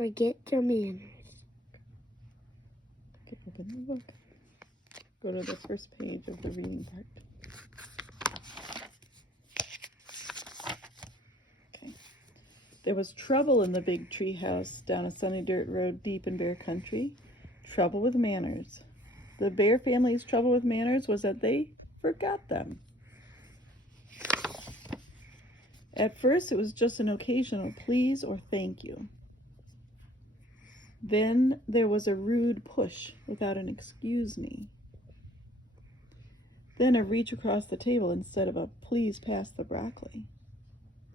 forget their manners. Okay, open the book. Go to the first page of the reading part. Okay. There was trouble in the big tree house down a sunny dirt road deep in bear country. Trouble with manners. The bear family's trouble with manners was that they forgot them. At first, it was just an occasional please or thank you. Then there was a rude push without an excuse me. Then a reach across the table instead of a please pass the broccoli.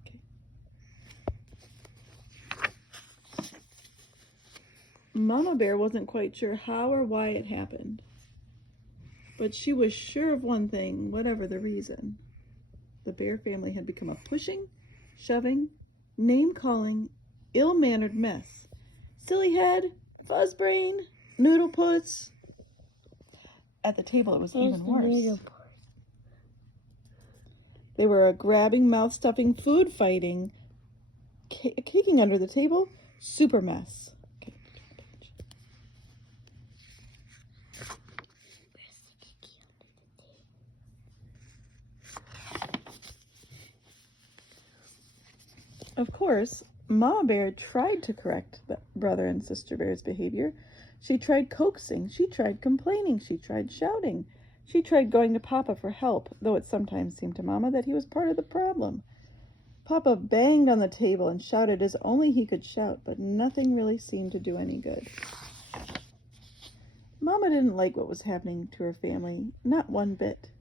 Okay. Mama Bear wasn't quite sure how or why it happened, but she was sure of one thing, whatever the reason. The bear family had become a pushing, shoving, name-calling, ill-mannered mess. Silly head, fuzz brain, noodle puts. At the table, it was even worse. They were a grabbing, mouth-stuffing, food-fighting, kicking under the table, super mess. Okay. Of course, Mama Bear tried to correct the brother and sister bear's behavior. She tried coaxing, she tried complaining, she tried shouting. She tried going to Papa for help, though it sometimes seemed to Mama that he was part of the problem. Papa banged on the table and shouted as only he could shout, but nothing really seemed to do any good. Mama didn't like what was happening to her family, not one bit.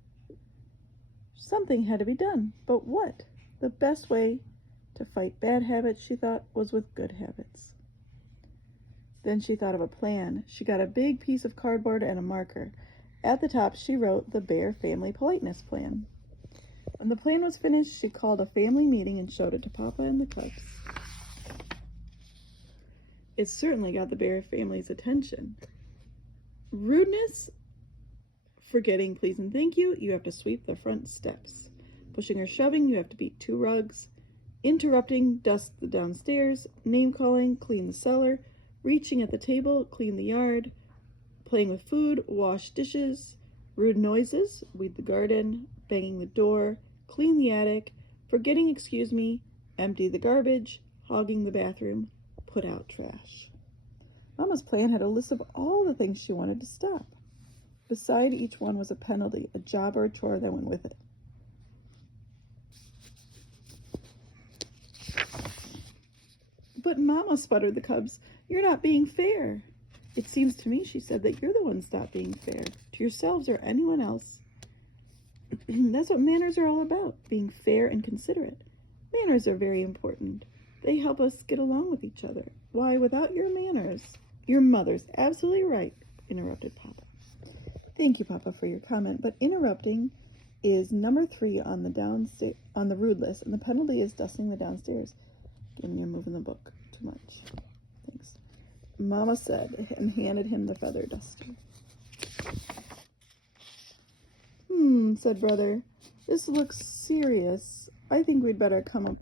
Something had to be done, but what? The best way to fight bad habits, she thought, was with good habits. Then she thought of a plan. She got a big piece of cardboard and a marker. At the top, she wrote the Bear Family Politeness Plan. When the plan was finished, she called a family meeting and showed it to Papa and the cubs. It certainly got the Bear family's attention. Rudeness, forgetting please and thank you, you have to sweep the front steps. Pushing or shoving, you have to beat 2 rugs. Interrupting, dust the downstairs. Name-calling, clean the cellar. Reaching at the table, clean the yard. Playing with food, wash dishes. Rude noises, weed the garden. Banging the door, clean the attic. Forgetting excuse me, empty the garbage. Hogging the bathroom, put out trash. Mama's plan had a list of all the things she wanted to stop. Beside each one was a penalty, a job or a chore that went with it. But Mama, sputtered the cubs, you're not being fair. It seems to me, she said, that you're the one stop being fair, to yourselves or anyone else. That's what manners are all about, being fair and considerate. Manners are very important. They help us get along with each other. Why, without your manners... Your mother's absolutely right, interrupted Papa. Thank you, Papa, for your comment, but interrupting is number 3 on the rude list, and the penalty is dusting the downstairs. Again, you're moving the book too much. Thanks. Mama said, and handed him the feather duster. Said Brother. This looks serious. I think we'd better come up